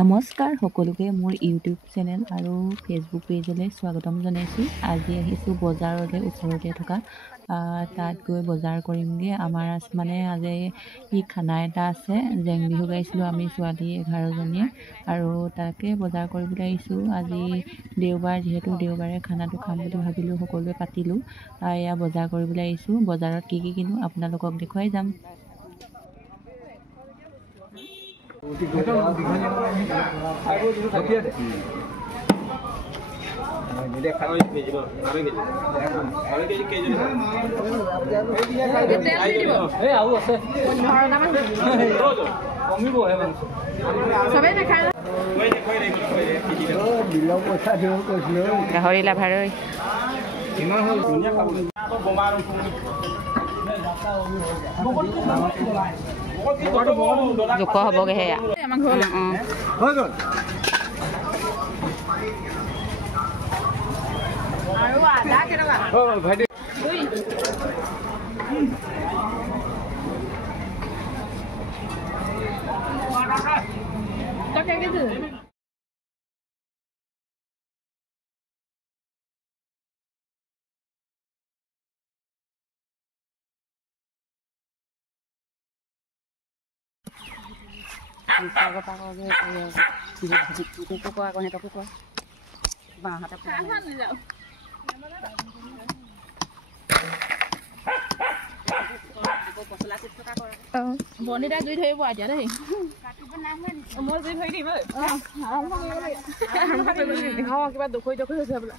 নমস্কাৰ সকলোকে মোৰ ইউটিউব চেনেল আৰু ফেচবুক পেজলৈ স্বাগতম জনাইছোঁ। আজি আহিছোঁ বজাৰলৈ, ওচৰতে থকা তাত গৈ বজাৰ কৰিমগৈ। আমাৰ আজি খানা এটা আছে, জেং বিহু গাইছিলোঁ আমি ছোৱালী 11জনীয়ে, আৰু তাকে বজাৰ কৰিবলৈ আহিছোঁ। আজি দেওবাৰ, যিহেতু দেওবাৰে খানাটো খাম বুলি ভাবিলোঁ, সকলোৱে পাতিলোঁ। এয়া বজাৰ কৰিবলৈ আহিছোঁ। বজাৰত কি কিনো আপোনালোকক দেখুৱাই যাম। গাহৰি লাভাৰৈ জোখ হ'বগৈ সেয়া বনিতা জুই ধৰিব এতিয়া দেই, মই জুই ধৰি দিম কিবা দখৰি হৈছে বোলা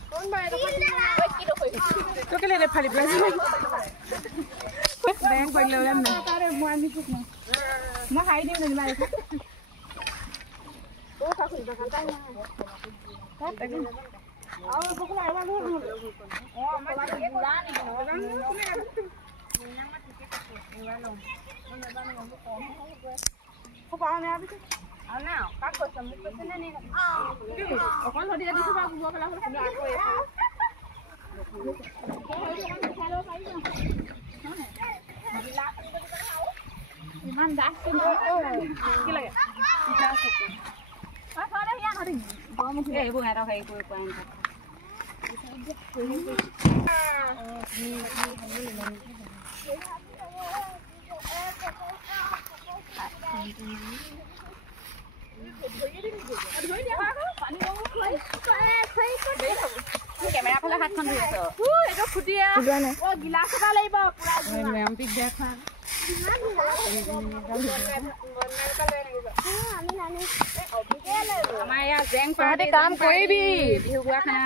কেলে ফালি পেলাইছো মই খাই দিম ইমান দাস কি লাগে এইবোৰ সিহঁতক হেৰি কৰি পোৱা কেমেৰা ফালে হাতখন ধৰি আছ গিলাচ এটা লাগিব আমাৰ ইয়াত জেং পাহাৰতে কাম কৰিবি বিহু গোৱা খানা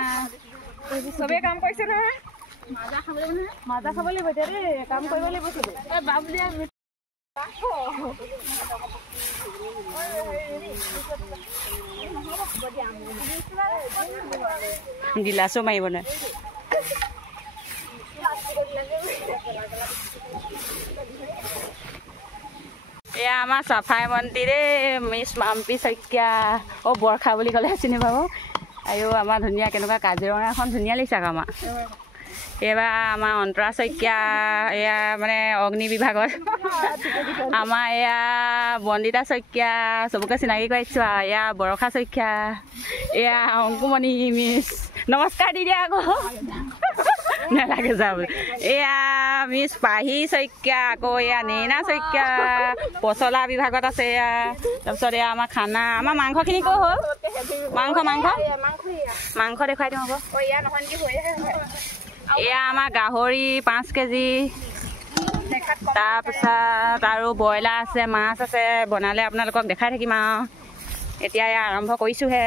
চবেই কাম কৰিছে নহয় মাজা খাব লাগিব এতিয়া দেই কাম কৰিব লাগিব চবেই বাবুলিয়া গিলাচো মাৰিব নাই এয়া আমাৰ চাফাই মন্ত্ৰী দেই, মিছ মাম্পী শইকীয়া বৰষা বুলি ক'লে চিনি পাব। আৰু আমাৰ ধুনীয়া কেনেকুৱা কাজিৰঙাখন ধুনীয়া লাগিছে আকৌ আমাৰ এইবাৰ আমাৰ অন্তৰা শইকীয়া এয়া মানে অগ্নি বিভাগত, আমাৰ এয়া বন্দিতা শইকীয়া চবকে চিনাকি কৰিছোঁ। আৰু এয়া বৰষা শইকীয়া, এয়া অংকুমণি মিছ নমস্কাৰ দি দিয়া আকৌ নালাগে যাব। এয়া মিছ পাহি শইকীয়া, আকৌ এয়া নেইনা শইকীয়া পচলা বিভাগত আছে। এয়া তাৰপিছত এয়া আমাৰ খানা, আমাৰ মাংসখিনি ক'ৰ হ'ল? মাংস দেখুৱাই দিওঁ হ'ব। এয়া আমাৰ গাহৰি 5 কেজি, তাৰপিছত আৰু ব্ৰইলাৰ আছে, মাছ আছে। বনালে আপোনালোকক দেখাই থাকিম আৰু এতিয়া এয়া আৰম্ভ কৰিছোঁহে।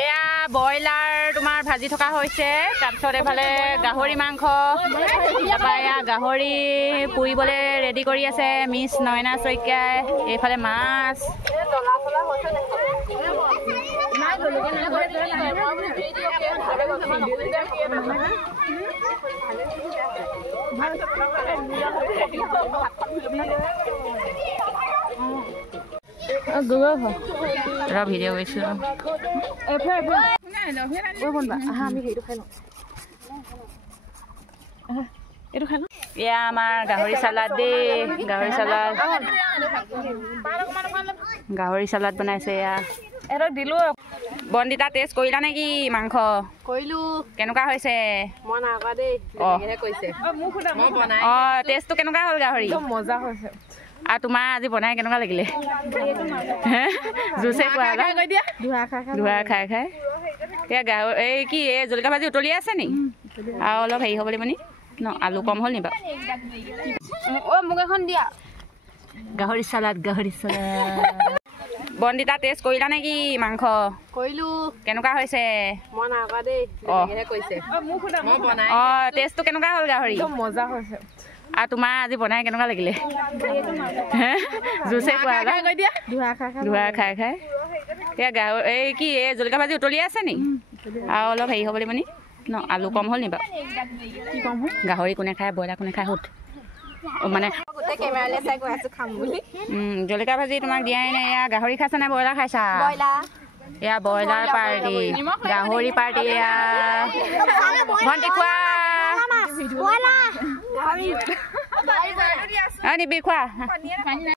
এয়া ব্ৰইলাৰ তোমাৰ ভাজি থকা হৈছে তাৰপিছত এফালে গাহৰি মাংস তাৰপৰা এয়া গাহৰি পুৰিবলৈ ৰেডি কৰি আছে মিছ নয়না শইকীয়াই এইফালে মাছ ভিডিঅ' কৰিছোঁ এয়া আমাৰ গাহৰি চালাড দেই গাহৰি চালাড বনাইছে এয়া দিলো বন্দিতা টেষ্ট কৰিলা নেকি মাংস কৰিলো কেনেকুৱা হৈছে টেষ্টটো কেনেকুৱা হ'ল গাহৰি মজা হৈছে আৰু তোমাৰ আজি বনাই কেনেকুৱা লাগিলে জুচে ধোৱা খাই এয়া গাহৰি এই কি এই জলকীয়া ভাজি উতলি আছে নি আৰু অলপ হেৰি হ'ব লাগিব নি ন আলু কম হ'ল নি বাৰু মোক এখন দিয়া গাহৰি চালাড বন্দিতা টেষ্ট কৰিলা নেকি মাংস কৰিলো কেনেকুৱা হৈছে টেষ্টটো কেনেকুৱা হ'ল গাহৰি মজা হৈছে আৰু তোমাৰ আজি বনাই কেনেকুৱা লাগিলে জুচে ধোৱা খাই এয়া গাহৰি এই কি এই জলকীয়া ভাজি উতলি আছে নি আৰু অলপ হেৰি হ'ব লাগিব নি ন আলু কম হ'ল নি বাৰু গাহৰি কোনে খায় ব্ৰইলাৰ কোনে খায় সুধ মানে জলকীয়া ভাজি তোমাক দিয়াই নাই এয়া গাহৰি খাইছা নে ব্ৰইলাৰ খাইছা এয়া ব্ৰইলাৰ পাৰ্টি গাহৰি পাৰ্টি এয়া ভণ্টি খোৱা নিবি খোৱা